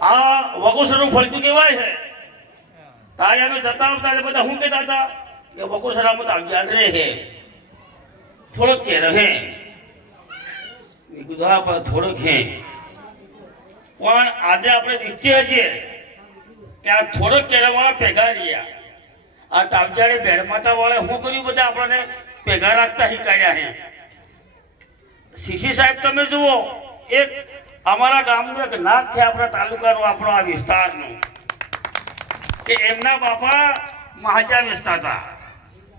આ વગોસરનું ફળતું કહેવાય છે. તારે અમે જતા આવતા બધા શું કહેતા હતા? કે વગોસરામાં તો અગિયાર રહે થોડોક કે રહે. કીધું પણ થોડોક હે. પણ આજે આપણે દીકરીએ છીએ કે આ થોડોક કેરાવાળા ભેગા રહ્યા. આ તાપજાડે ભેડ માતા વાળા શું કર્યું બધા આપણને ભેગા રાખતા શીખાડ્યા હે સીસી સાહેબ, તમે જુઓ, એક અમારા ગામનું એક નાક છે, આપણા તાલુકાનું, આપણો આ વિસ્તારનું. કે એમના બાપા મહાજા વેચતા હતા.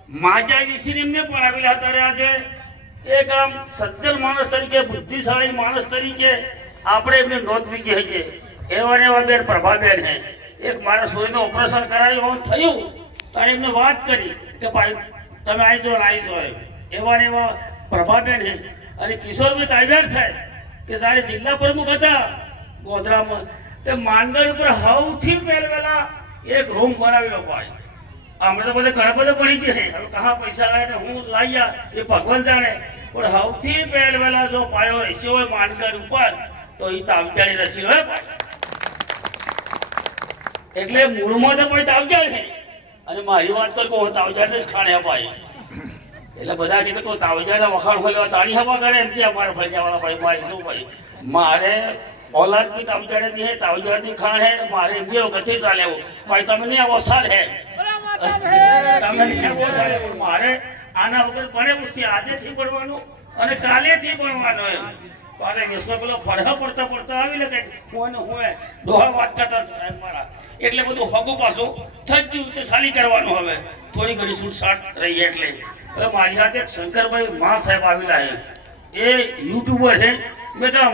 મહાજા વિશીને એમને આવેલા હતા આજે. એક આમ સજ્જન માણસ તરીકે, બુદ્ધિશાળી માણસ તરીકે આપણે એમને નોંધવી કે છે. એવા ને એવા બેન પ્રભાબેન હે. એક મારા સૂર્યનું ઓપરેશન કરાવ્યું થયું, ત્યારે એમને વાત કરી કે ભાઈ, તમે આવી ને આવી એમ. એવા ને એવા પ્રભાબેન હે. અને કિશોરભાઈ તાવ્યાર સાહેબ કે જ્યારે જિલ્લા પ્રમુખ હતા ગોધરામાં, તે માંડળ ઉપર સૌથી પહેલા એક રૂમ બનાવેલો ભાઈ. હમણાં તો બધા ઘણા બધા પડી છે. હવે કહા પૈસા લાવે હું લાવ્યા એ ભગવાન જાણે. પણ સૌથી પહેલા જો પાયો રસ્યો હોય માનગઢ ઉપર, તો એ તાવચાળી રસી હોય એટલે મૂળમાં તો કોઈ તાવચાળ છે અને મારી વાત કરું કહો તાવજાળ જ ખાણ્યા ભાઈ. એટલે બધા કે કોઈ તાવજાળના વખાણ હોય તાળી હવા કરે એમ કે અમારા ભાઈ ભાઈ ભાઈ, શું ભાઈ? મારે બી તાવજાળે ની હે તાવજાળની ખાણ હે, મારે એમ કે વખત ચાલે એવું ભાઈ, તમે નહીં આવો, સાલ હે. તમે નહીં આવો, સાલ મારે આના વગર પડે મુશ્કેલ આજેથી ભણવાનું અને કાલેથી ભણવાનું એમ. મારે વિશ્વ પેલો ફરહ પડતા પડતા આવી લે કે હું હું ડોહા વાત કરતા સાહેબ મારા. એટલે બધું હગું પાછું થઈ ગયું, તો સાલી કરવાનું હવે. થોડી ઘણી છૂટછાટ રહી એટલે. હવે મારી સાથે શંકરભાઈ મા સાહેબ આવેલા છે. એ યુટ્યુબર છે. મેં